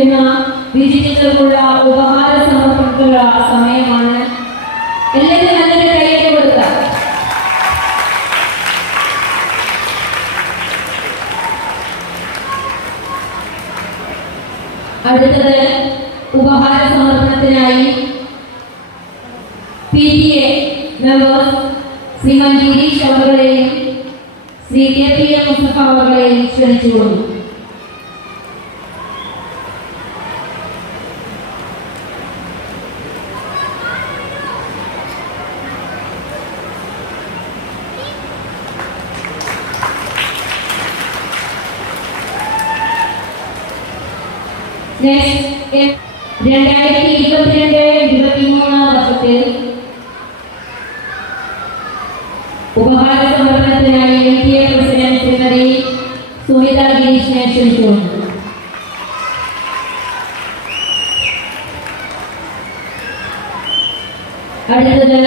എന്ന വിജിറ്റർക്കുള്ള ഉപഹാര സമർപ്പണത്തിലുള്ള സമയമാണ്. എല്ലാവരും നല്ലൊരു കൈയ്യടി കൊടുക്കാം. അടുത്തത് ഉപഹാര സമർപ്പണത്തിനായി PTA മെമ്പേഴ്സ് ശ്രീമാൻ ഗിരീഷ് അവர்களെയും ശ്രീ KPM മുസ്തഫ അവர்களെയും ക്ഷണിച്ചുകൊണ്ടു. നെക്സ്റ്റ് 2022-23 വർഷത്തിൽ ഉപഹാര സമർപ്പണത്തിനായി PTA പ്രസിഡന്റ് ശ്രീമതി സുമിത ഗിരീഷിനെ ക്ഷണിച്ചുകൊണ്ടു. അടുത്തത്